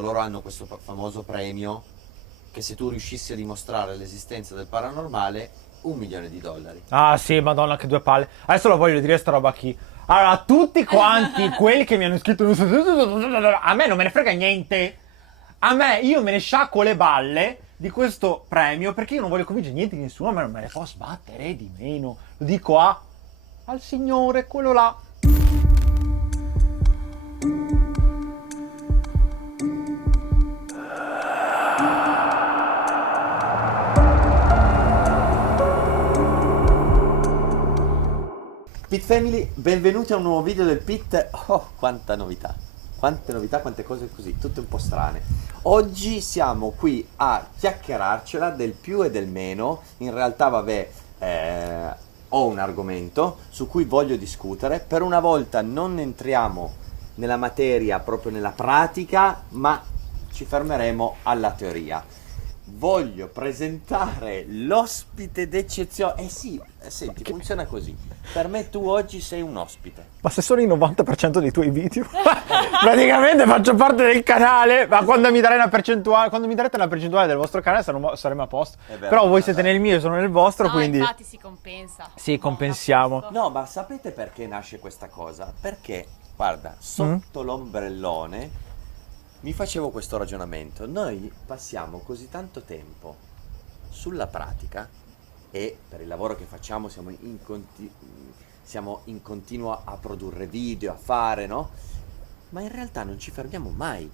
loro hanno questo famoso premio che se tu riuscissi a dimostrare l'esistenza del paranormale, $1 milione. Ah sì, madonna, che due palle. Adesso lo voglio dire sta roba qui. Allora, tutti quanti quelli che mi hanno scritto... A me non me ne frega niente. A me, io me ne sciacquo le balle di questo premio perché io non voglio convincere niente di nessuno, ma non me ne può sbattere di meno. Lo dico al signore, quello là. Pit Family, benvenuti a un nuovo video del Pit. Oh, quanta novità, quante cose così, tutte un po' strane. Oggi siamo qui a chiacchierarcela del più e del meno. In realtà, vabbè, ho un argomento su cui voglio discutere. Per una volta non entriamo nella materia, proprio nella pratica, ma ci fermeremo alla teoria. Voglio presentare l'ospite d'eccezione. Eh sì, senti, funziona così. Per me tu oggi sei un ospite. Ma se sono il 90% dei tuoi video, praticamente faccio parte del canale. Ma quando mi darete una percentuale del vostro canale saremo a posto. vero, Però voi esatto. siete nel mio, io sono nel vostro, No, quindi infatti si compensa. sì, compensiamo. a posto. No, ma sapete perché nasce questa cosa? Perché, guarda, sotto l'ombrellone mi facevo questo ragionamento. Noi passiamo così tanto tempo sulla pratica e per il lavoro che facciamo siamo in continuo a produrre video, a fare, no? Ma in realtà non ci fermiamo mai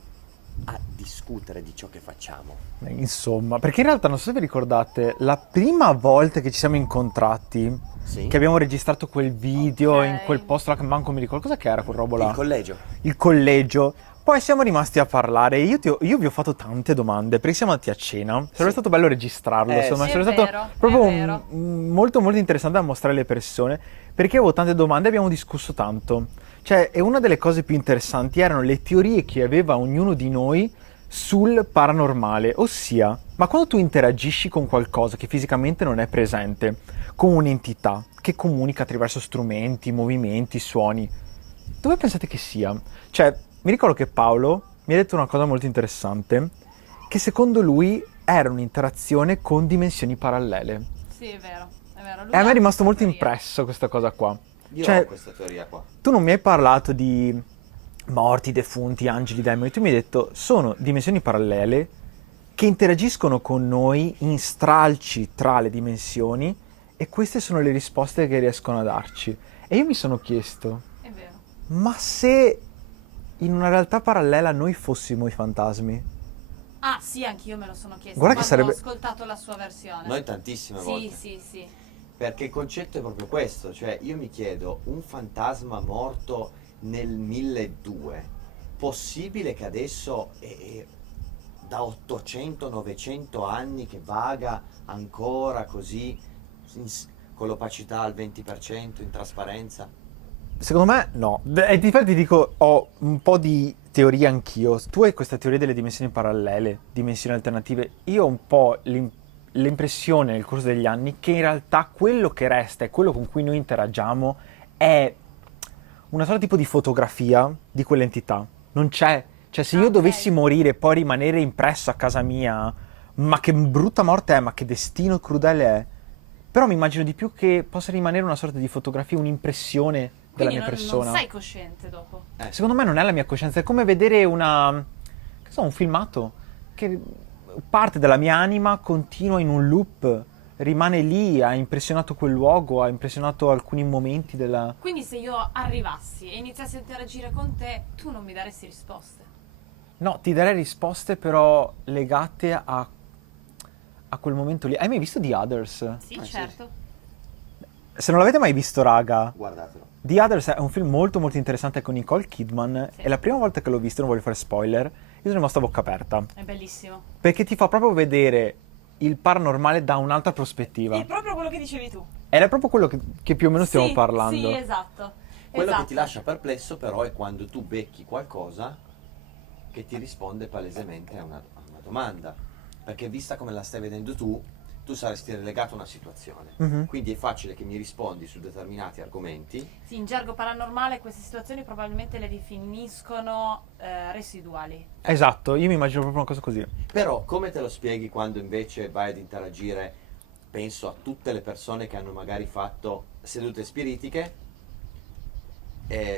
a discutere di ciò che facciamo. Insomma, perché in realtà non so se vi ricordate, la prima volta che ci siamo incontrati, Sì? che abbiamo registrato quel video Ok. in quel posto là che manco mi ricordo cosa che era quel robo là. Il collegio. Il collegio. Poi siamo rimasti a parlare e io vi ho fatto tante domande perché siamo andati a cena. Sarebbe stato bello registrarlo, secondo me. sì. Sarebbe È stato vero, proprio è vero. molto molto interessante da mostrare alle persone perché avevo tante domande e abbiamo discusso tanto. Cioè, e una delle cose più interessanti erano le teorie che aveva ognuno di noi sul paranormale, ossia, ma quando tu interagisci con qualcosa che fisicamente non è presente, con un'entità che comunica attraverso strumenti, movimenti, suoni, dove pensate che sia? Cioè, mi ricordo che Paolo mi ha detto una cosa molto interessante, che secondo lui era un'interazione con dimensioni parallele. Sì, è vero, è vero. Lui E a me ha è rimasto questa molto teoria. impresso questa cosa qua. Io Cioè, ho questa teoria qua. tu non mi hai parlato di morti, defunti, angeli, demoni, tu mi hai detto sono dimensioni parallele che interagiscono con noi in stralci tra le dimensioni e queste sono le risposte che riescono a darci. E io mi sono chiesto, È vero. ma se in una realtà parallela noi fossimo i fantasmi? Ah, sì, anch'io me lo sono chiesto Guarda che quando sarebbe- ho ascoltato la sua versione. Noi tantissime Sì, volte. sì, sì. Perché il concetto è proprio questo, cioè io mi chiedo, un fantasma morto nel 1200, possibile che adesso è da 800-900 anni che vaga ancora così, con l'opacità al 20%, in trasparenza? Secondo me no. E difatti dico, ho un po' di teoria anch'io. Tu hai questa teoria delle dimensioni parallele, dimensioni alternative. Io ho un po' l'impressione nel corso degli anni che in realtà quello che resta e quello con cui noi interagiamo è una sorta tipo di fotografia di quell'entità. Non c'è. Cioè, se io Ok. dovessi morire e poi rimanere impresso a casa mia, ma che brutta morte è, ma che destino crudele è. Però mi immagino di più che possa rimanere una sorta di fotografia, un'impressione della Quindi mia persona. non sei cosciente dopo. Secondo me non è la mia coscienza, è come vedere un filmato che parte dalla mia anima, continua in un loop, rimane lì, ha impressionato quel luogo, ha impressionato alcuni momenti della... Quindi se io arrivassi e iniziassi a interagire con te, tu non mi daresti risposte. No, ti darei risposte però legate a quel momento lì. Hai mai visto The Others? Sì, sì. certo. Se non l'avete mai visto, raga, Guardatelo. The Others è un film molto molto interessante con Nicole Kidman Sì. e la prima volta che l'ho visto, non voglio fare spoiler, io sono rimasto a bocca aperta. È bellissimo. Perché ti fa proprio vedere il paranormale da un'altra prospettiva. È proprio quello che dicevi tu. Ed è proprio quello che più o meno stiamo Sì, parlando. Sì, esatto. Quello Esatto. che ti lascia perplesso però è quando tu becchi qualcosa che ti risponde palesemente a una domanda. Perché vista come la stai vedendo tu, tu saresti relegato a una situazione. Mhm. Quindi è facile che mi rispondi su determinati argomenti. Sì, in gergo paranormale queste situazioni probabilmente le definiscono residuali. Esatto, io mi immagino proprio una cosa così. Però come te lo spieghi quando invece vai ad interagire, penso a tutte le persone che hanno magari fatto sedute spiritiche,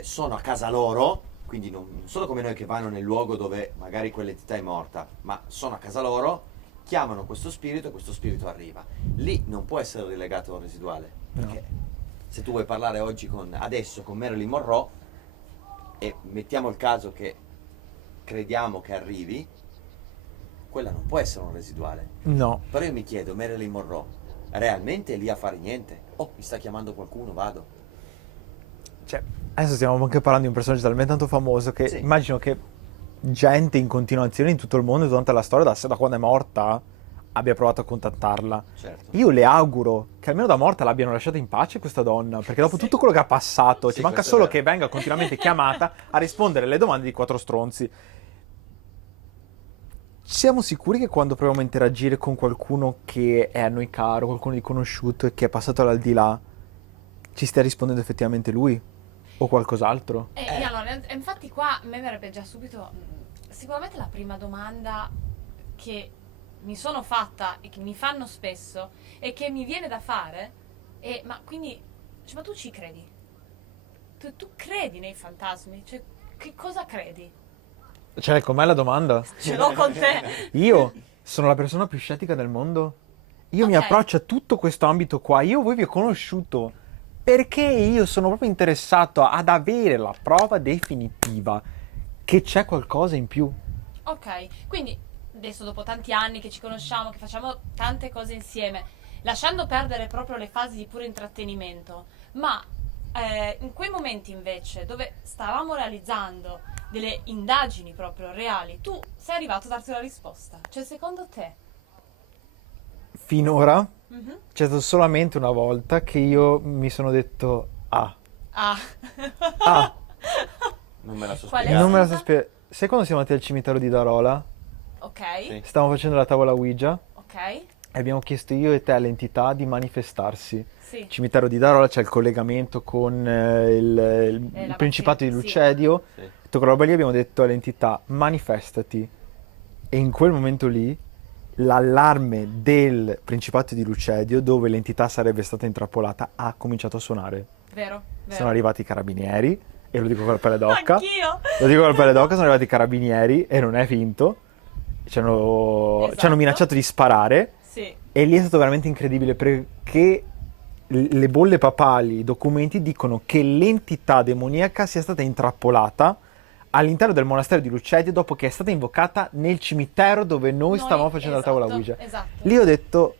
sono a casa loro, quindi non sono come noi che vanno nel luogo dove magari quell'entità è morta, ma sono a casa loro, chiamano questo spirito e questo spirito arriva. Lì non può essere relegato a un residuale, perché se tu vuoi parlare oggi adesso con Marilyn Monroe e mettiamo il caso che crediamo che arrivi, quella non può essere un residuale. No. Però io mi chiedo, Marilyn Monroe, realmente è lì a fare niente? Oh, mi sta chiamando qualcuno, vado. Cioè, adesso stiamo anche parlando di un personaggio talmente tanto famoso che Sì. immagino che gente in continuazione in tutto il mondo durante la storia, da quando è morta, abbia provato a contattarla. Certo. Io le auguro che almeno da morta l'abbiano lasciata in pace questa donna, perché dopo Sì. tutto quello che ha passato, Sì, ci manca questo è solo vero. che venga continuamente chiamata a rispondere alle domande di quattro stronzi. Siamo sicuri che quando proviamo a interagire con qualcuno che è a noi caro, qualcuno di conosciuto e che è passato all'aldilà, ci stia rispondendo effettivamente lui? O qualcos'altro? E allora, infatti qua a me verrebbe già subito, sicuramente la prima domanda che mi sono fatta e che mi fanno spesso e che mi viene da fare è, ma quindi, cioè, ma tu ci credi? Tu credi nei fantasmi? Cioè, che cosa credi? Ce l'hai con me la domanda? Ce l'ho con te. Io sono la persona più scettica del mondo. Io mi Ok. approccio a tutto questo ambito qua. Voi vi ho conosciuto perché io sono proprio interessato ad avere la prova definitiva che c'è qualcosa in più. Ok, quindi adesso dopo tanti anni che ci conosciamo, che facciamo tante cose insieme, lasciando perdere proprio le fasi di puro intrattenimento, ma in quei momenti invece dove stavamo realizzando delle indagini proprio reali, tu sei arrivato a darti una risposta. Cioè, secondo te? Finora Mhm. c'è stato solamente una volta che io mi sono detto ah, Ah. ah, Non me la so Qual è? spiegare. non me la scusa? so spiegare. Sai quando siamo andati al cimitero di Darola? Ok, Sì. Stavamo facendo la tavola Ouija ok, e abbiamo chiesto io e te all'entità di manifestarsi. sì. Cimitero di Darola c'è il collegamento con il La Principato di sì. Lucedio. Sì. Tutto quella roba lì abbiamo detto all'entità manifestati. E in quel momento lì l'allarme del Principato di Lucedio, dove l'entità sarebbe stata intrappolata, ha cominciato a suonare. Vero, Sono vero. arrivati i carabinieri, e lo dico con la pelle d'oca. Anch'io. Lo dico con la pelle d'oca, sono arrivati i carabinieri e non è finto. Ci Esatto. hanno minacciato di sparare. Sì. E lì è stato veramente incredibile perché le bolle papali, i documenti dicono che l'entità demoniaca sia stata intrappolata all'interno del monastero di Lucedio dopo che è stata invocata nel cimitero dove noi stavamo facendo la tavola Ouija. Esatto. Lì ho detto,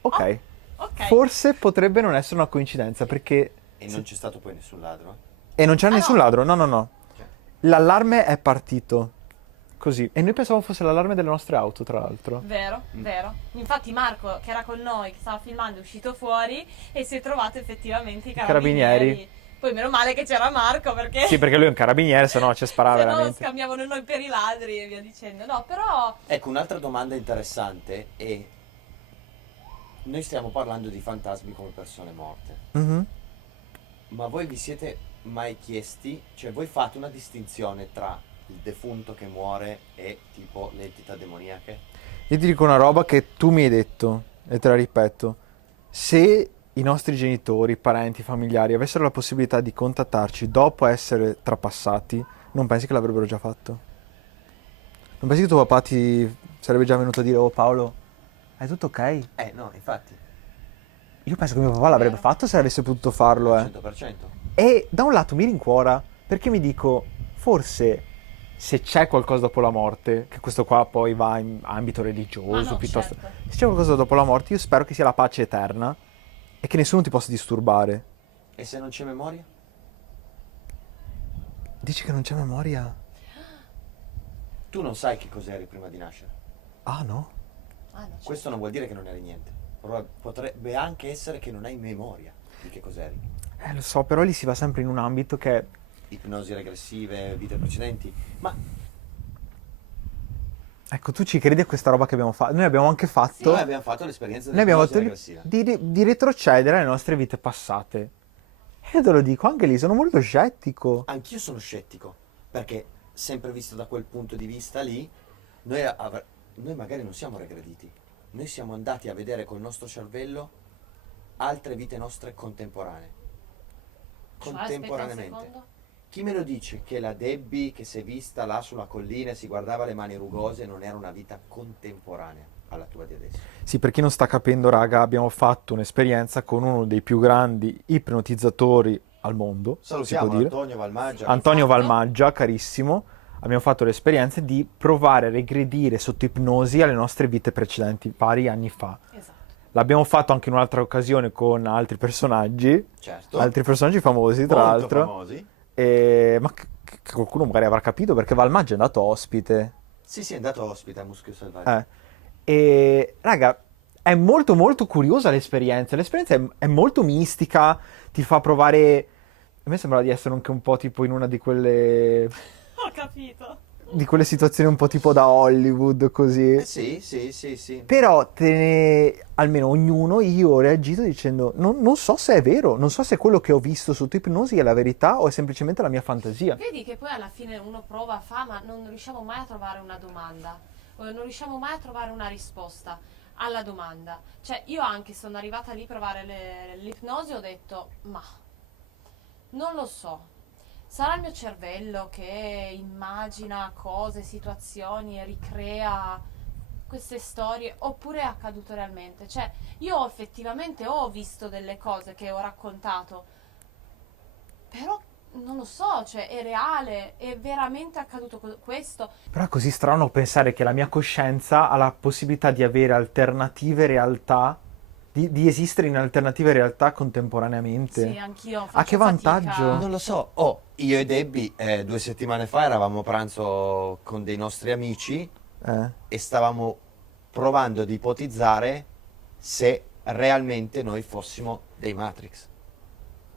ok, Ok. forse potrebbe non essere una coincidenza perché... E non c'è stato poi nessun ladro? E non c'era Ah, nessun no. ladro, no, no, no. Cioè, L'allarme è partito così. E noi pensavamo fosse l'allarme delle nostre auto, tra l'altro. Vero, vero. Infatti Marco, che era con noi, che stava filmando, è uscito fuori e si è trovato effettivamente i Carabinieri. carabinieri. Poi meno male che c'era Marco perché Sì, perché lui è un carabiniere, se no ci spara se no veramente. scambiavano noi per i ladri e via dicendo. No, però ecco, un'altra domanda interessante è: noi stiamo parlando di fantasmi come persone morte, Mhm. ma voi vi siete mai chiesti, cioè voi fate una distinzione tra il defunto che muore e tipo le entità demoniache? Io ti dico una roba che tu mi hai detto, e te la ripeto. Se i nostri genitori, parenti, familiari avessero la possibilità di contattarci dopo essere trapassati, non pensi che l'avrebbero già fatto? Non pensi che tuo papà ti sarebbe già venuto a dire, oh Paolo, è tutto ok? No, infatti, Io penso che mio papà l'avrebbe Vero. fatto se avesse potuto farlo, 100%. E da un lato mi rincuora, perché mi dico, forse se c'è qualcosa dopo la morte, che questo qua poi va in ambito religioso, Ma no, piuttosto... certo. Se c'è qualcosa dopo la morte, io spero che sia la pace eterna e che nessuno ti possa disturbare. E se non c'è memoria? Dici che non c'è memoria? Tu non sai che cos'eri prima di nascere. Ah no? Ah, no, certo. Questo non vuol dire che non eri niente. Potrebbe anche essere che non hai memoria di che cos'eri. Lo so, però lì si va sempre in un ambito che... Ipnosi regressive, vite precedenti. Ma Ecco, tu ci credi a questa roba che abbiamo fatto? Noi abbiamo anche fatto... Noi abbiamo fatto l'esperienza Noi abbiamo fatto regressiva. di retrocedere alle nostre vite passate. E io te lo dico, anche lì sono molto scettico. Anch'io sono scettico, perché sempre visto da quel punto di vista lì, noi magari non siamo regrediti, noi siamo andati a vedere col nostro cervello altre vite nostre contemporanee. Cioè, aspetta un Contemporaneamente. secondo. Chi me lo dice che la Debbie che si è vista là sulla collina e si guardava le mani rugose non era una vita contemporanea alla tua di adesso? Sì, per chi non sta capendo, raga, abbiamo fatto un'esperienza con uno dei più grandi ipnotizzatori al mondo, si Salutiamo può dire. Antonio Valmaggia. Antonio Esatto. Valmaggia, carissimo. Abbiamo fatto l'esperienza di provare a regredire sotto ipnosi alle nostre vite precedenti, vari anni fa. Esatto. L'abbiamo fatto anche in un'altra occasione con altri personaggi, Certo, altri personaggi famosi, tra molto l'altro. famosi. Ma che qualcuno magari avrà capito perché Valmaggia è andato ospite. Sì, è andato ospite a Muschio Selvaggio. E raga, è molto molto curiosa l'esperienza. L'esperienza è molto mistica, ti fa provare. A me sembra di essere anche un po' tipo in una Ho capito. di quelle situazioni un po' tipo da Hollywood, così. Sì. Però almeno ognuno, io ho reagito dicendo non so se è vero, non so se quello che ho visto sotto ipnosi è la verità o è semplicemente la mia fantasia. Vedi che poi alla fine uno prova, fa, ma non riusciamo mai a trovare una domanda, non riusciamo mai a trovare una risposta alla domanda. Cioè, io anche sono arrivata lì a provare l'ipnosi e ho detto, ma non lo so. Sarà il mio cervello che immagina cose, situazioni e ricrea queste storie, oppure è accaduto realmente? Cioè, io effettivamente ho visto delle cose che ho raccontato, però non lo so, cioè è reale, è veramente accaduto questo? Però è così strano pensare che la mia coscienza ha la possibilità di avere alternative realtà, di esistere in alternative realtà contemporaneamente. Sì, anch'io A che faccio vantaggio? fatica. Non lo so. Oh, io e Debbie 2 settimane fa eravamo a pranzo con dei nostri amici e stavamo provando ad ipotizzare se realmente noi fossimo dei Matrix.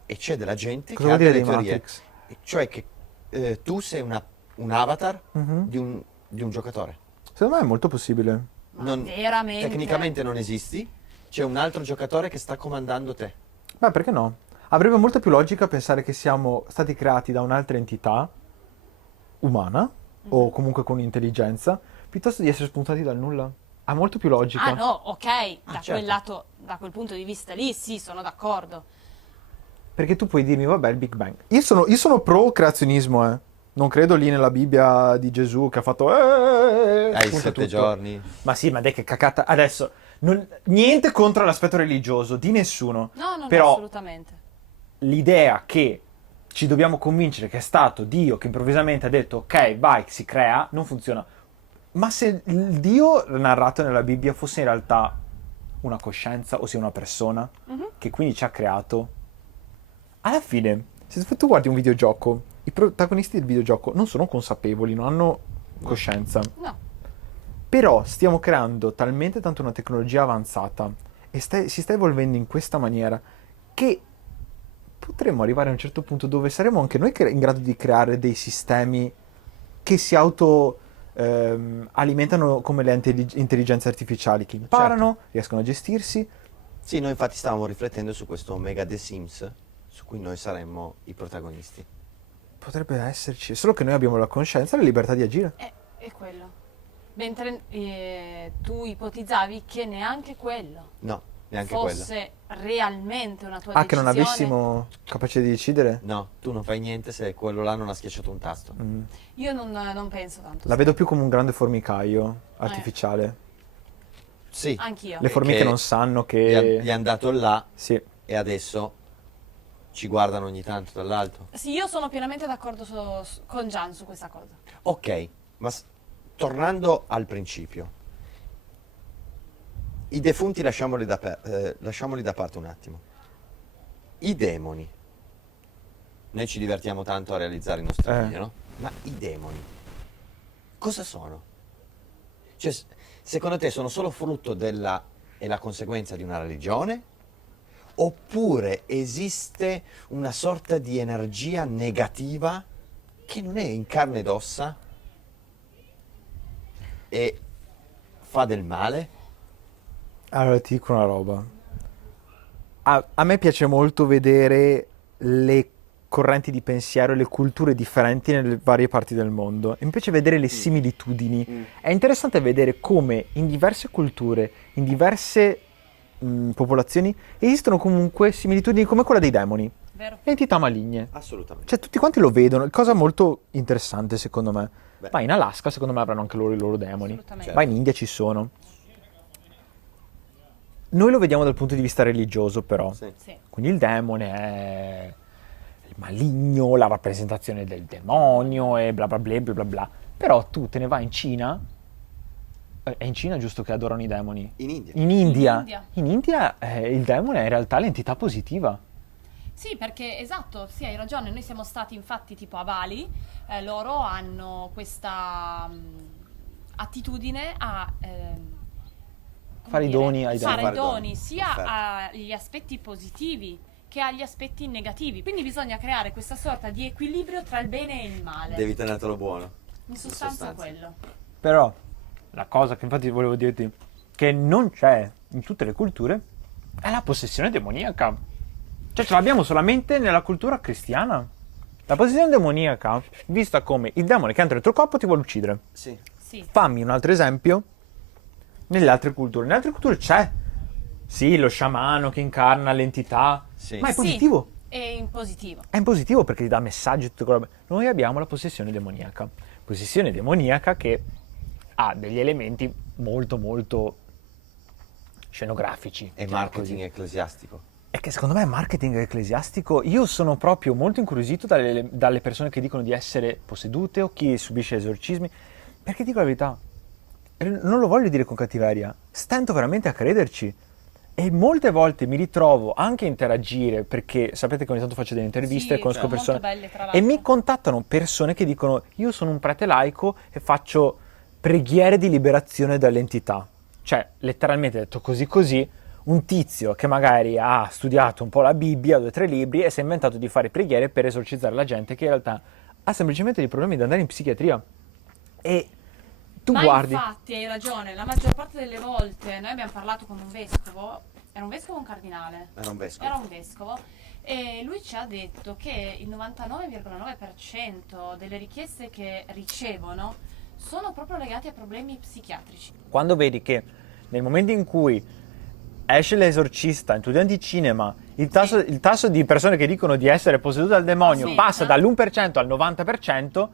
E c'è della gente Cosa che ha vuol dire delle dei teorie. Matrix? Cioè che tu sei un avatar Mhm. di un giocatore. Secondo me è molto possibile. Ma veramente? Tecnicamente non esisti, c'è un altro giocatore che sta comandando te. Beh, perché no? Avrebbe molta più logica pensare che siamo stati creati da un'altra entità umana o comunque con intelligenza, piuttosto di essere spuntati dal nulla. Ha molto più logica. Ah no, ok, da certo. quel lato, da quel punto di vista lì, sì, sono d'accordo. Perché tu puoi dirmi, vabbè, il Big Bang. Io sono pro creazionismo, eh. Non credo lì nella Bibbia di Gesù che ha fatto... Hai spunta 7 tutto. giorni. Ma sì, ma dai che cacata. Adesso, niente contro l'aspetto religioso, di nessuno. No, Però assolutamente. l'idea che ci dobbiamo convincere che è stato Dio che improvvisamente ha detto ok, vai, si crea, non funziona. Ma se il Dio narrato nella Bibbia fosse in realtà una coscienza, ossia una persona, che quindi ci ha creato, alla fine, se tu guardi un videogioco, i protagonisti del videogioco non sono consapevoli, non hanno coscienza. No, Però stiamo creando talmente tanto una tecnologia avanzata e si sta evolvendo in questa maniera che potremmo arrivare a un certo punto dove saremo anche noi in grado di creare dei sistemi che si alimentano come le intelligenze artificiali che imparano, riescono a gestirsi. Sì, noi infatti stavamo riflettendo su questo Mega The Sims, su cui noi saremmo i protagonisti. Potrebbe esserci, solo che noi abbiamo la coscienza e la libertà di agire. è quello. Mentre tu ipotizzavi che neanche quello No, neanche quello. fosse realmente una tua Ah, che non decisione. avessimo capacità di decidere? No, tu non fai niente se quello là non ha schiacciato un tasto. Io non penso tanto. La vedo più come un grande formicaio artificiale. Sì, Anch'io. Le formiche che non sanno gli che... hanno dato là Sì. e adesso ci guardano ogni tanto dall'alto. Sì, io sono pienamente d'accordo con Gian su questa cosa. Ok, ma tornando al principio, i defunti lasciamoli da parte un attimo. I demoni. Noi ci divertiamo tanto a realizzare i nostri video, no? Ma i demoni, cosa sono? Cioè, secondo te sono solo frutto e la conseguenza di una religione? Oppure esiste una sorta di energia negativa che non è in carne ed ossa? e fa del male? Allora ti dico una roba. A me piace molto vedere le correnti di pensiero e le culture differenti nelle varie parti del mondo. E mi piace vedere le similitudini. È interessante vedere come in diverse culture, in diverse popolazioni, esistono comunque similitudini come quella dei demoni, Vero? entità maligne. Assolutamente. Cioè tutti quanti lo vedono, cosa molto interessante secondo me. Beh. Ma in Alaska secondo me avranno anche loro i loro demoni. Assolutamente. Ma in India ci sono. Noi lo vediamo dal punto di vista religioso però. Sì. Sì. Quindi il demone è il maligno, la rappresentazione del demonio e bla bla bla bla bla bla. Però tu te ne vai in Cina, è in Cina giusto che adorano i demoni? In India. In India. In India. In India il demone è in realtà l'entità positiva. Sì, perché esatto, sì, hai ragione. Noi siamo stati infatti tipo a Bali, loro hanno questa attitudine a come Fare i dire, doni ai demoni. fare Fare i doni doni, sia perfetto. agli aspetti positivi che agli aspetti negativi. Quindi bisogna creare questa sorta di equilibrio tra il bene e il male. Devi tenertelo buono. In sostanza sostanza. quello. Però la cosa che infatti volevo dirti che non c'è in tutte le culture è la possessione demoniaca. Cioè ce l'abbiamo solamente nella cultura cristiana. La possessione demoniaca vista come il demone che entra nel tuo corpo e ti vuole uccidere. Sì. Sì. Fammi un altro esempio nelle altre culture. Nelle altre culture c'è, sì, lo sciamano che incarna l'entità, Sì. ma è Sì. positivo. E in positivo. È in positivo perché ti dà messaggi e tutte quelle robe. Noi abbiamo la possessione demoniaca. Possessione demoniaca che ha degli elementi molto molto scenografici. E chiamiamoli marketing così. ecclesiastico. È che secondo me marketing ecclesiastico, io sono proprio molto incuriosito dalle persone che dicono di essere possedute o chi subisce esorcismi, perché dico la verità, non lo voglio dire con cattiveria, stento veramente a crederci. E molte volte mi ritrovo anche a interagire, perché sapete che ogni tanto faccio delle interviste, Sì, conosco sono persone, molto belle, tra e l'altro. mi contattano persone che dicono io sono un prete laico e faccio preghiere di liberazione dall'entità. Cioè, letteralmente detto così così, un tizio che magari ha studiato un po' la Bibbia, 2 o 3 libri, e si è inventato di fare preghiere per esorcizzare la gente che in realtà ha semplicemente dei problemi da andare in psichiatria. E tu Ma guardi... infatti hai ragione, la maggior parte delle volte noi abbiamo parlato con un vescovo, era un vescovo o un cardinale? Era un vescovo. Era un vescovo e lui ci ha detto che il 99,9% delle richieste che ricevono sono proprio legate a problemi psichiatrici. Quando vedi che nel momento in cui esce l'esorcista in tutti gli cinema, il tasso di persone che dicono di essere possedute dal demonio Aumenta. passa dall'1% al 90%,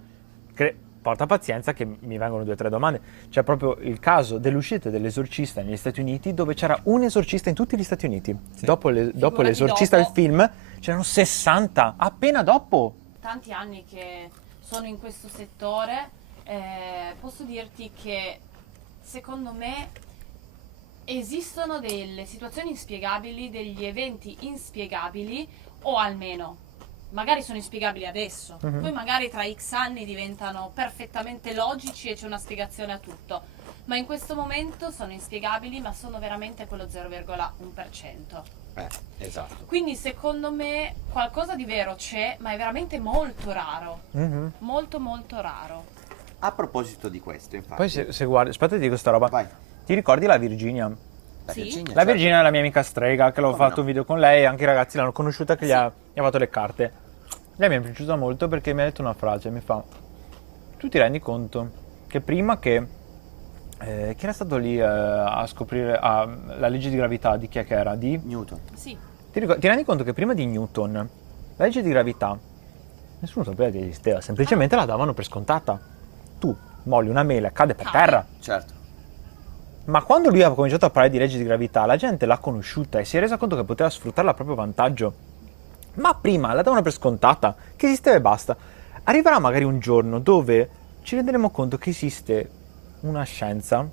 porta pazienza che mi vengono 2 o 3 domande. C'è proprio il caso dell'uscita dell'esorcista negli Stati Uniti, dove c'era un esorcista in tutti gli Stati Uniti. Sì. Dopo Figurati l'esorcista dopo. il film, c'erano 60, appena dopo. Tanti anni che sono in questo settore, posso dirti che secondo me esistono delle situazioni inspiegabili, degli eventi inspiegabili, o almeno magari sono inspiegabili adesso, poi magari tra X anni diventano perfettamente logici e c'è una spiegazione a tutto, ma in questo momento sono inspiegabili, ma sono veramente quello 0,1%. Esatto. Quindi secondo me qualcosa di vero c'è, ma è veramente molto raro, molto molto raro. A proposito di questo, infatti. Poi se guardi, aspetta ti dico questa roba. Vai. Ti ricordi la Virginia? La Sì. Virginia, La certo. Virginia è la mia amica strega, che l'ho Come fatto no? un video con lei, anche i ragazzi l'hanno conosciuta che Sì. gli ha fatto le carte. Lei mi è piaciuta molto perché mi ha detto una frase, mi fa: tu ti rendi conto che prima che chi era stato lì a scoprire la legge di gravità, di chi è che era? Di... Newton. Sì, Ti rendi conto che prima di Newton la legge di gravità nessuno sapeva che esisteva, semplicemente la davano per scontata. Tu molli una mela, cade per Cade. terra. Certo. Ma quando lui ha cominciato a parlare di legge di gravità, la gente l'ha conosciuta e si è resa conto che poteva sfruttarla a proprio vantaggio. Ma prima la davano per scontata, che esisteva e basta. Arriverà magari un giorno dove ci renderemo conto che esiste una scienza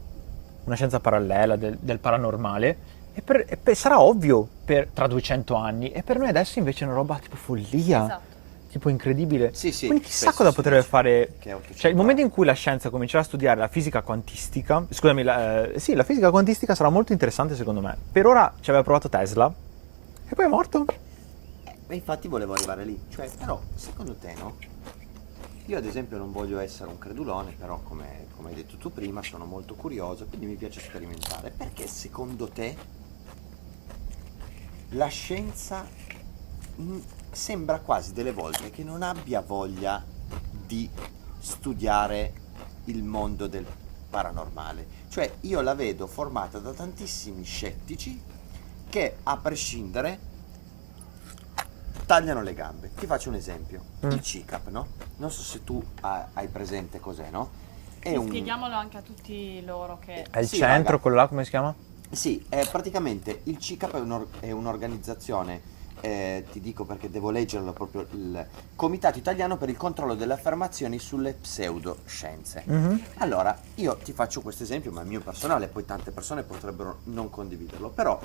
parallela del paranormale, e sarà ovvio tra 200 anni, e per noi adesso invece è una roba tipo follia. esatto. Tipo incredibile. Sì, sì, Quindi chissà spesso cosa si potrebbe dice fare. che è autocentrato. Cioè, il momento in cui la scienza comincerà a studiare la fisica quantistica, scusami, sì, la fisica quantistica sarà molto interessante secondo me. Per ora ci aveva provato Tesla e poi è morto. E infatti volevo arrivare lì. Cioè, però, secondo te, no? Io ad esempio non voglio essere un credulone, però come hai detto tu prima sono molto curioso, quindi mi piace sperimentare. Perché secondo te la scienza sembra quasi delle volte che non abbia voglia di studiare il mondo del paranormale? Cioè io la vedo formata da tantissimi scettici che a prescindere tagliano le gambe. Ti faccio un esempio, il CICAP, no? Non so se tu hai presente cos'è, no? È Spieghiamolo anche a tutti loro che... È il Sì, centro, raga. quello là, come si chiama? Sì, praticamente il CICAP è un'organizzazione, ti dico perché devo leggerlo proprio, il Comitato Italiano per il Controllo delle Affermazioni sulle Pseudoscienze. Allora, io ti faccio questo esempio, ma è mio personale, poi tante persone potrebbero non condividerlo, però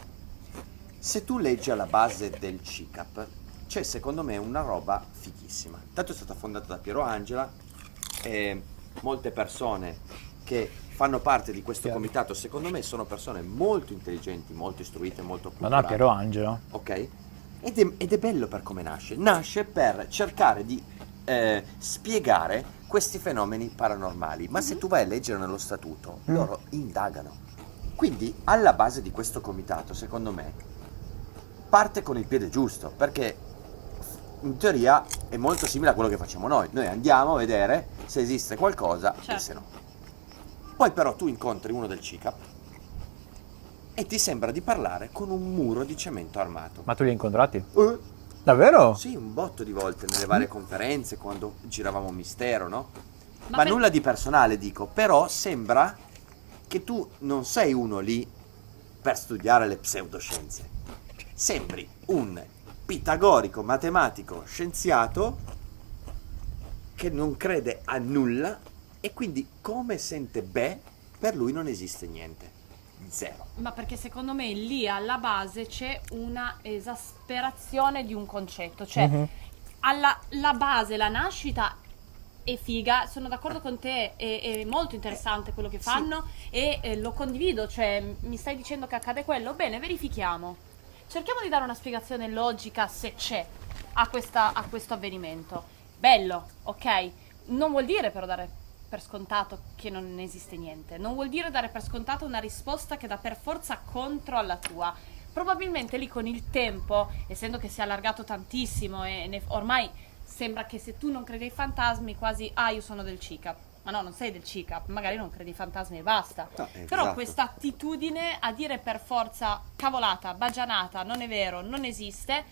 se tu leggi alla base del CICAP, c'è secondo me una roba fighissima. Tanto è stata fondata da Piero Angela e molte persone che fanno parte di questo comitato, secondo me, sono persone molto intelligenti, molto istruite, molto Ma culturali. no, Piero Angelo. Ok? Ed è bello per come nasce. Nasce per cercare di spiegare questi fenomeni paranormali. Ma se tu vai a leggere nello statuto, loro indagano. Quindi, alla base di questo comitato, secondo me, parte con il piede giusto, perché in teoria è molto simile a quello che facciamo noi. Noi andiamo a vedere se esiste qualcosa e Certo. se no. Poi però tu incontri uno del CICAP e ti sembra di parlare con un muro di cemento armato. Ma tu li hai incontrati? Eh, Davvero? sì, un botto di volte nelle varie conferenze, quando giravamo Mistero, no? Ma Ma per- nulla di personale, dico, però sembra che tu non sei uno lì per studiare le pseudoscienze. Sembri un pitagorico, matematico, scienziato che non crede a nulla e quindi come sente beh, per lui non esiste niente. Zero. Ma perché secondo me lì alla base c'è una esasperazione di un concetto, cioè alla base, la nascita è figa, sono d'accordo con te, è molto interessante quello che fanno e lo condivido, cioè mi stai dicendo che accade quello? Bene, verifichiamo. Cerchiamo di dare una spiegazione logica se c'è a questo avvenimento. Bello, ok? Non vuol dire però dare per scontato che non esiste niente. Non vuol dire dare per scontato una risposta che dà per forza contro alla tua. Probabilmente lì con il tempo, essendo che si è allargato tantissimo e ormai sembra che se tu non credi ai fantasmi quasi, io sono del CICAP. Ma no, non sei del CICAP, magari non credi ai fantasmi e basta. No, Però esatto. questa attitudine a dire per forza cavolata, baggianata, non è vero, non esiste,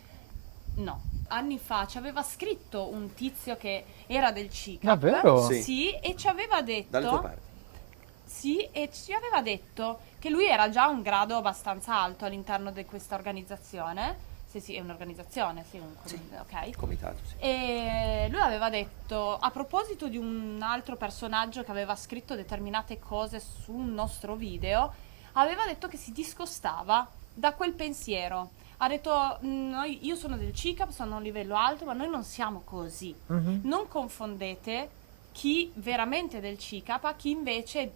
no. Anni fa ci aveva scritto un tizio che era del CICAP. Davvero? Sì. Sì, e ci aveva detto... Dalle tue parti. Sì, e ci aveva detto che lui era già a un grado abbastanza alto all'interno di questa organizzazione. Sì, è un'organizzazione, sì, ok. Comitato, sì. E lui aveva detto, a proposito di un altro personaggio che aveva scritto determinate cose su un nostro video, aveva detto che si discostava da quel pensiero. Ha detto, io sono del CICAP, sono a un livello alto, ma noi non siamo così. Non confondete chi veramente è del CICAP a chi invece,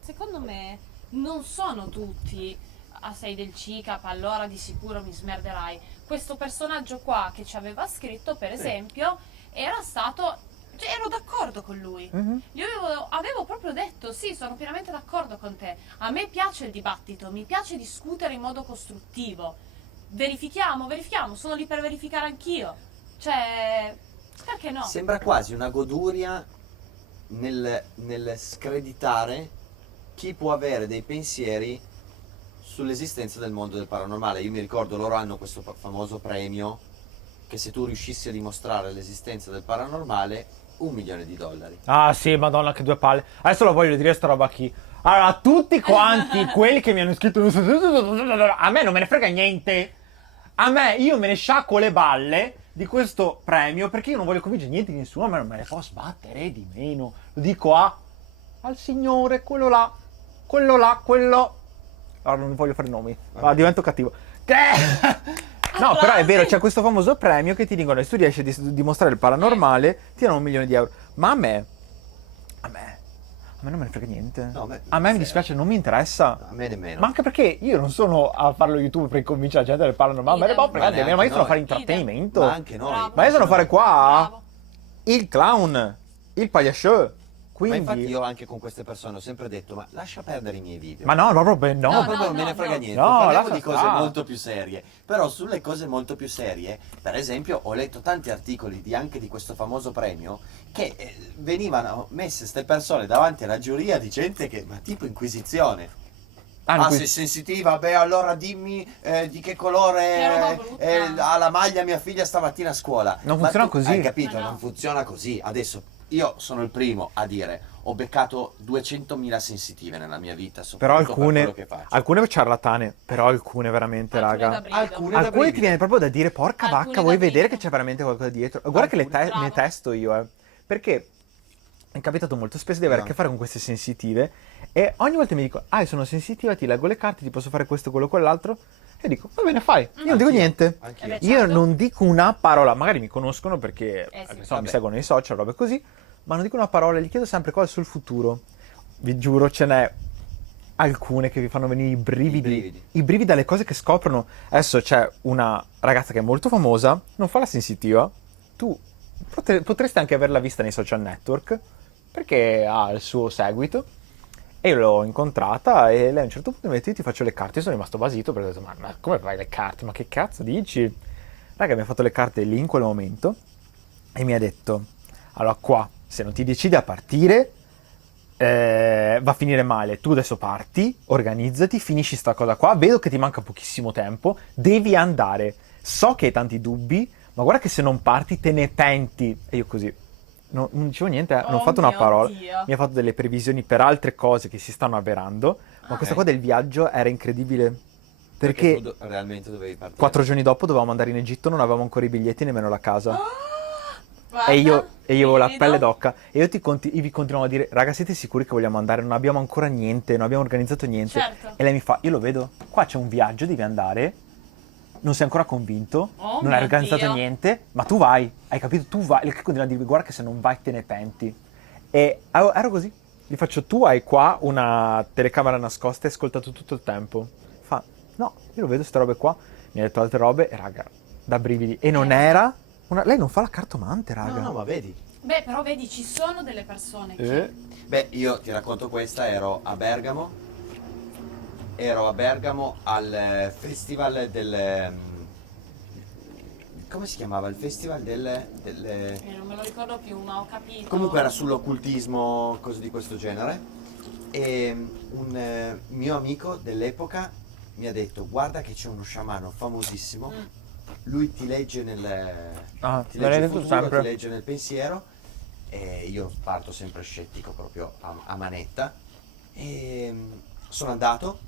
secondo me, non sono tutti sei del CICAP, allora di sicuro mi smerderai. Questo personaggio qua che ci aveva scritto, per esempio, era stato... cioè, ero d'accordo con lui. Io avevo proprio detto, sì, sono pienamente d'accordo con te. A me piace il dibattito, mi piace discutere in modo costruttivo. Verifichiamo, sono lì per verificare anch'io. Cioè, perché no? Sembra quasi una goduria nel screditare chi può avere dei pensieri sull'esistenza del mondo del paranormale. Io mi ricordo, loro hanno questo famoso premio che se tu riuscissi a dimostrare l'esistenza del paranormale, $1 milione. Ah sì, madonna, che due palle. Adesso lo voglio dire sta roba qui. Allora, tutti quanti quelli che mi hanno scritto... A me non me ne frega niente. Io me ne sciacquo le balle di questo premio perché io non voglio convincere niente di nessuno, ma non me ne può sbattere di meno. Lo dico al signore, quello là, quello... Allora, non voglio fare nomi, divento cattivo. No, però è vero, c'è questo famoso premio che ti dicono se tu riesci a dimostrare il paranormale, ti danno €1 milione. Ma a me non me ne frega niente. No, a me mi dispiace, non mi interessa. A me nemmeno. Ma anche perché io non sono a farlo YouTube per convincere la gente del paranormale, ma me ne può fregare di meno, ma io sono a fare intrattenimento. Ma anche noi. Bravo. Ma io sono a fare qua Bravo. il clown. il pagliacciò. Ma Quindi... infatti io anche con queste persone ho sempre detto, ma lascia perdere i miei video. Ma no, proprio no. No, Proprio non me ne no, frega no. niente, No, parliamo lascia di cose stare. molto più serie. Però sulle cose molto più serie, per esempio, ho letto tanti articoli anche di questo famoso premio che venivano messe queste persone davanti alla giuria di gente che, ma tipo inquisizione. Ah, sei sensitiva? Beh, allora dimmi di che Che colore roba brutta. ha la maglia mia figlia stamattina a scuola. Non Ma funziona tu così. Hai capito? Ma no. Non funziona così. Adesso io sono il primo a dire, ho beccato 200.000 sensitive nella mia vita, Però soprattutto per quello che faccio. alcune ciarlatane, però alcune veramente, Alcune da raga. brivido. Alcune da Alcune ti brivido. viene proprio da dire, porca Alcune vacca, da vuoi vedere brivido. che c'è veramente qualcosa dietro? Guarda che Bravo. ne testo io, perché è capitato molto spesso di avere a che fare con queste sensitive e ogni volta mi dico, io sono sensitiva, ti leggo le carte, ti posso fare questo, quello, quell'altro, e dico, va bene, fai. Io non dico Anch'io, niente. anch'io. Eh beh, Io certo. non dico una parola, magari mi conoscono perché Sì. mi Vabbè. seguono nei social, robe così, ma non dico una parola, gli chiedo sempre cose sul futuro. Vi giuro, ce n'è alcune che vi fanno venire i brividi. I brividi dalle cose che scoprono. Adesso c'è una ragazza che è molto famosa, non fa la sensitiva. Tu potresti anche averla vista nei social network, perché ha il suo seguito. E io l'ho incontrata e lei a un certo punto mi ha detto, io ti faccio le carte. Io sono rimasto basito perché ho detto, ma come fai le carte? Ma che cazzo dici? Raga, mi ha fatto le carte lì in quel momento e mi ha detto, allora qua, se non ti decidi a partire, va a finire male. Tu adesso parti, organizzati, finisci sta cosa qua, vedo che ti manca pochissimo tempo, devi andare. So che hai tanti dubbi, ma guarda che se non parti te ne penti. E io così, non dicevo niente, non ho Oh fatto una mio parola. Dio. Mi ha fatto delle previsioni per altre cose che si stanno avverando, ma questa Ok. qua del viaggio era incredibile. Perché tu realmente dovevi partire. 4 giorni dopo dovevamo andare in Egitto, non avevamo ancora i biglietti nemmeno la casa. Guarda, E io avevo la brivido. pelle d'occa e io vi continuavo a dire, raga, siete sicuri che vogliamo andare? Non abbiamo ancora niente, non abbiamo organizzato niente. Certo. E lei mi fa, io lo vedo, qua c'è un viaggio, devi andare, non sei ancora convinto, Oh non hai mio organizzato Dio. niente, ma tu vai, hai capito? Tu vai. E lei continua a dirmi, guarda che se non vai te ne penti. E ero così, gli faccio, tu hai qua una telecamera nascosta e hai ascoltato tutto il tempo. Fa, no, io lo vedo queste robe qua, mi ha detto altre robe e raga, da brividi. E non era... Lei non fa la cartomante, raga. No, ma vedi. Beh, però vedi, ci sono delle persone che... Beh, io ti racconto questa, ero a Bergamo al festival come si chiamava? Il festival Non me lo ricordo più, ma ho capito. comunque era sull'occultismo, cose di questo genere. E un mio amico dell'epoca mi ha detto, guarda che c'è uno sciamano famosissimo, lui ti legge ti me legge l'hai il detto futuro, sempre. ti legge nel pensiero. E io parto sempre scettico proprio a manetta e sono andato,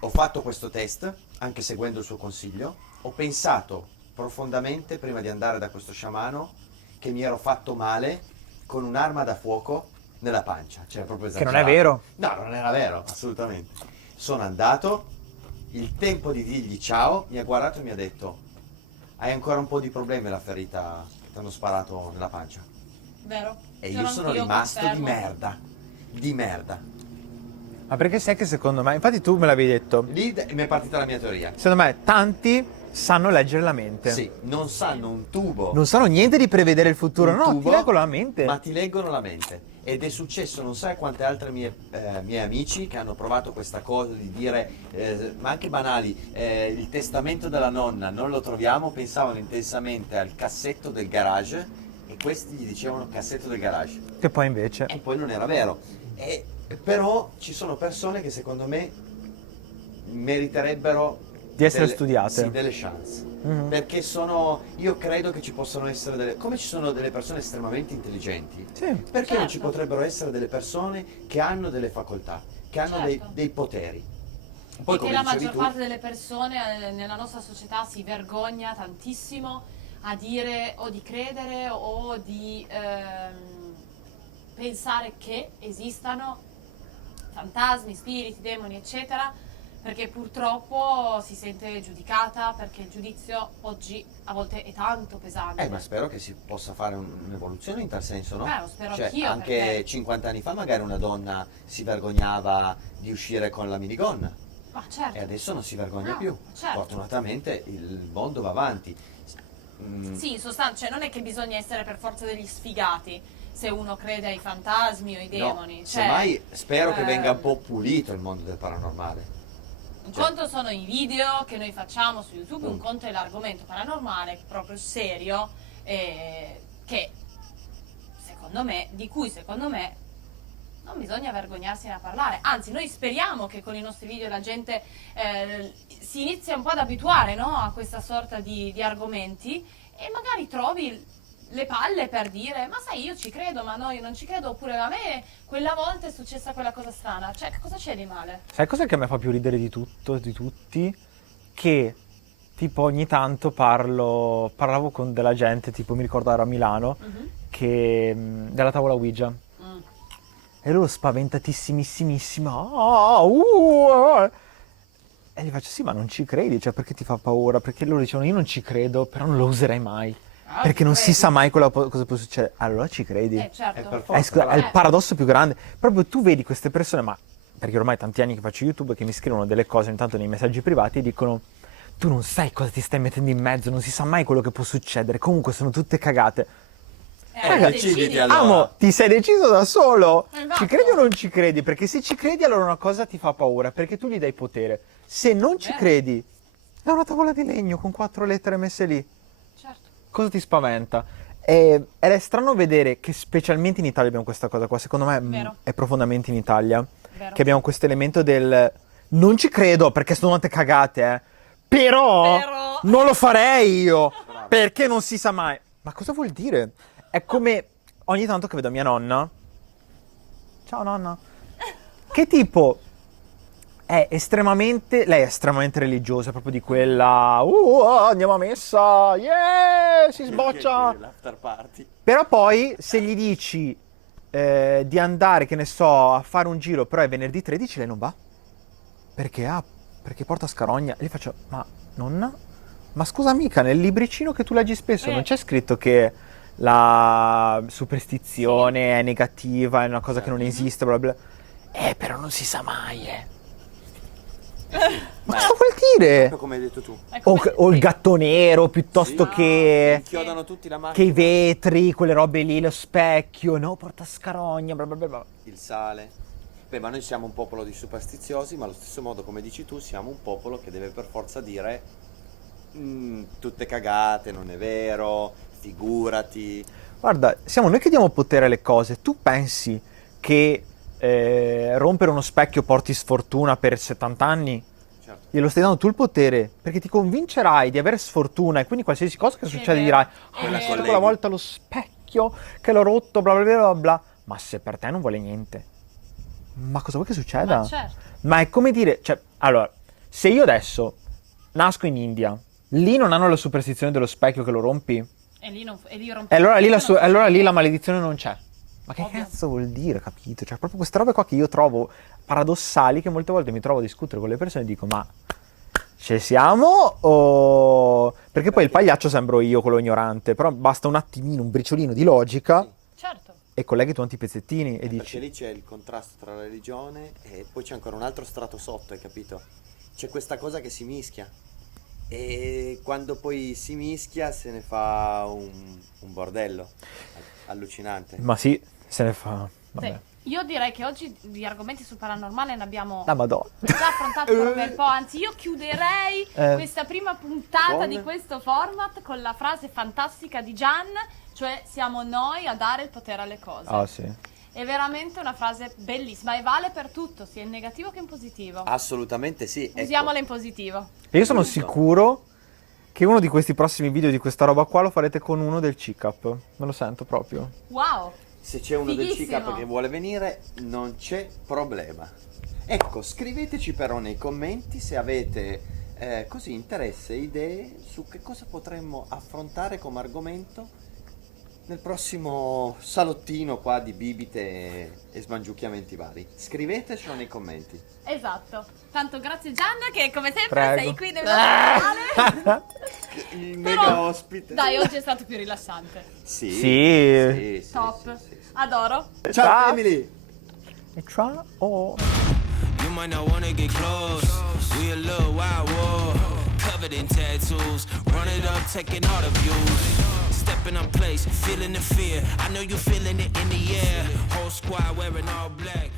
ho fatto questo test anche seguendo il suo consiglio, ho pensato profondamente prima di andare da questo sciamano che mi ero fatto male con un'arma da fuoco nella pancia, cioè proprio Che non esagerato. è vero. No, non era vero, assolutamente. Sono andato, il tempo di dirgli ciao, mi ha guardato e mi ha detto, hai ancora un po' di problemi alla ferita, ti hanno sparato nella pancia. Vero? E C'ero io sono anch'io, rimasto di confermo. merda. Di merda. Ma perché sai che secondo me, infatti tu me l'avevi detto, Lì mi è partita la mia teoria. secondo me tanti sanno leggere la mente. Sì, non sanno un tubo. Non sanno niente di prevedere il futuro, un no, tubo, ti leggono la mente. Ma ti leggono la mente. Ed è successo non sai quante altre miei amici che hanno provato questa cosa di dire, ma anche banali, il testamento della nonna non lo troviamo, pensavano intensamente al cassetto del garage e questi gli dicevano cassetto del garage. Che poi invece... E poi non era vero. Però ci sono persone che secondo me meriterebbero Di essere studiate. Sì, delle chance. Mhm. Perché io credo che ci possano essere come ci sono delle persone estremamente intelligenti, Sì. perché non ci Certo. potrebbero essere delle persone che hanno delle facoltà, che hanno Certo. dei poteri. E Poi che come la dicevi maggior tu, parte delle persone nella nostra società si vergogna tantissimo a dire o di credere o di pensare che esistano fantasmi, spiriti, demoni, eccetera, perché purtroppo si sente giudicata, perché il giudizio oggi a volte è tanto pesante. ma spero che si possa fare un'evoluzione in tal senso, no? Lo spero Cioè, anch'io, anche perché- 50 anni fa magari una donna si vergognava di uscire con la minigonna. Ma certo. E adesso non si vergogna No, più. certo. Fortunatamente il mondo va avanti. Sì, in sostanza, cioè non è che bisogna essere per forza degli sfigati, se uno crede ai fantasmi o ai demoni. No, Cioè, semmai spero che venga un ehm, po' pulito il mondo del paranormale. Un conto sono i video che noi facciamo su YouTube, un Mm. conto è l'argomento paranormale proprio serio, che di cui secondo me non bisogna vergognarsi a parlare. Anzi, noi speriamo che con i nostri video la gente si inizi un po' ad abituare, no, a questa sorta di argomenti e magari trovi le palle per dire ma sai io ci credo, ma no io non ci credo, oppure a me quella volta è successa quella cosa strana. Cioè, che cosa c'è di male? Sai cosa che a me fa più ridere di tutto, di tutti? Che tipo ogni tanto parlavo con della gente, tipo mi ricordo ero a Milano, della tavola Ouija. Mm. E loro spaventatissimissimi. E gli faccio, sì, ma non ci credi? Cioè, perché ti fa paura? Perché loro dicevano, io non ci credo, però non lo userei mai. Perché non si sa mai cosa può succedere. Allora ci credi? Certo. È per Scusa, forza. è il paradosso più grande. Proprio tu vedi queste persone, ma perché ormai tanti anni che faccio YouTube, che mi scrivono delle cose intanto nei messaggi privati e dicono tu non sai cosa ti stai mettendo in mezzo, non si sa mai quello che può succedere, comunque sono tutte cagate. Raga, deciditi allora. Amo, ti sei deciso da solo. Esatto. Ci credi o non ci credi? Perché se ci credi allora una cosa ti fa paura, perché tu gli dai potere. Se non ci Vero. credi, è una tavola di legno con 4 lettere messe lì. Certo. Cosa ti spaventa? Ed è strano vedere che specialmente in Italia abbiamo questa cosa qua, secondo me Vero. è profondamente in Italia, Vero. che abbiamo questo elemento del non ci credo perché sono tante cagate, però Però- non lo farei io, Bravo. perché non si sa mai. Ma cosa vuol dire? È come ogni tanto che vedo mia nonna, ciao nonna, che tipo lei è estremamente religiosa, proprio di quella, andiamo a messa, yeah, si sboccia. L'after party. Però poi se gli dici di andare, che ne so, a fare un giro, però è venerdì 13, lei non va. Perché? Perché porta scarogna. E gli faccio, ma nonna? Ma scusa amica, nel libricino che tu leggi spesso non c'è scritto che la superstizione è negativa, è una cosa che non esiste, bla bla. Però non si sa mai, Ma cosa vuol dire? Proprio come hai detto tu. È O, come- o il sì. gatto nero piuttosto Sì. che... Inchiodano tutti la Che macchina. i vetri, quelle robe lì, lo specchio, no, porta scarogna, bla bla bla bla. Il sale. Beh, ma noi siamo un popolo di superstiziosi, ma allo stesso modo, come dici tu, siamo un popolo che deve per forza dire tutte cagate, non è vero, figurati. Guarda, siamo noi che diamo potere alle cose. Tu pensi che rompere uno specchio porti sfortuna per 70 anni? Certo. Glielo stai dando tu il potere, perché ti convincerai di avere sfortuna e quindi qualsiasi cosa che Sì, succede è dirai, vero, ah, è è vero. stato quella volta lo specchio che l'ho rotto, bla bla bla bla bla. Ma se per te non vuole niente, ma cosa vuoi che succeda? Ma certo. Ma è come dire, cioè, allora, se io adesso nasco in India, lì non hanno la superstizione dello specchio che lo rompi, E lì rompe e allora lì la, il specchio, non allora lì succede. la maledizione non c'è. Ma che Ovvio. cazzo vuol dire, capito? Cioè, proprio queste robe qua che io trovo paradossali, che molte volte mi trovo a discutere con le persone e dico, ma ci siamo o... Perché poi il pagliaccio sembro io, quello ignorante, però basta un attimino, un briciolino di logica Sì. Certo. e colleghi tanti pezzettini e Perché dici... lì c'è il contrasto tra la religione e poi c'è ancora un altro strato sotto, hai capito? C'è questa cosa che si mischia e quando poi si mischia se ne fa un bordello allucinante. Ma sì, se ne fa... Vabbè. Sì. Io direi che oggi di argomenti sul paranormale ne abbiamo La madonna. già affrontato per un bel po', anzi io chiuderei questa prima puntata Con? di questo format con la frase fantastica di Gian, cioè siamo noi a dare il potere alle cose. Ah sì. È veramente una frase bellissima e vale per tutto, sia in negativo che in positivo. Assolutamente sì. ecco. Usiamola in positivo. E io sono Giusto. sicuro che uno di questi prossimi video di questa roba qua lo farete con uno del CICAP. Me lo sento proprio. Wow! Se c'è uno del Fighissimo. CICAP che vuole venire, non c'è problema. Ecco, scriveteci però nei commenti se avete così interesse, idee su che cosa potremmo affrontare come argomento nel prossimo salottino qua di bibite e smangiucchiamenti vari. Scrivetecelo nei commenti. Esatto. Tanto grazie Gian che come sempre Prego. sei qui nel nostro canale. Il Però, mega ospite. Dai, oggi è stato più rilassante. Sì. Sì. Sì, Top. sì, sì. Adoro. Ciao Ciao. Emily. E ciao. You might not wanna get close. We a little wild war. Cover covered in tattoos. Run it up, taking all the views. Stepping on place, feeling the fear. I know you feeling it in the air. Whole squad wearing all black.